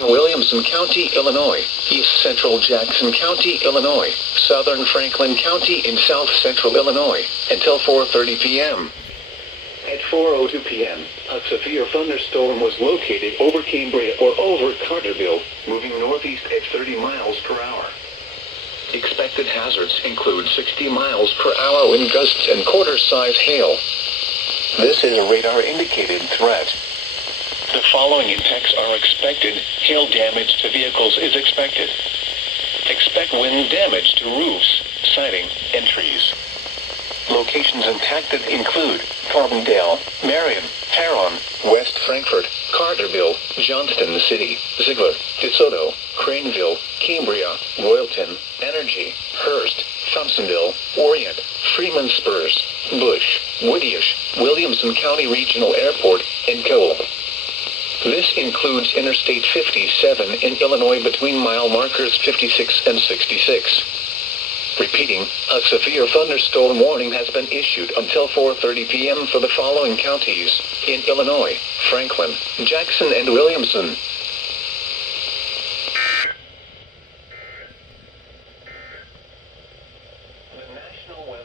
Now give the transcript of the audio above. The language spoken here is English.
northern Williamson County, Illinois, east central Jackson County, Illinois, southern Franklin County in south central Illinois, until 4:30 p.m. At 4:02 p.m., a severe thunderstorm was located over Cambria or over Carterville, moving northeast at 30 miles per hour. Expected hazards include 60 miles per hour wind gusts and quarter-size hail. This is a radar-indicated threat. The following impacts are expected. Hail damage to vehicles is expected. Expect wind damage to roofs, siding, and trees. Locations impacted include Carbondale, Marion, Tarrant, West Frankfort, Carterville, Johnston City, Ziegler, DeSoto, Craneville, Cambria, Royalton, Energy, Hearst, Thompsonville, Orient, Freeman Spurs, Bush, Woodyish, Williamson County Regional Airport, and Cole. This includes Interstate 57 in Illinois between mile markers 56 and 66. Repeating, a severe thunderstorm warning has been issued until 4:30 p.m. for the following counties in Illinois: Franklin, Jackson, and Williamson.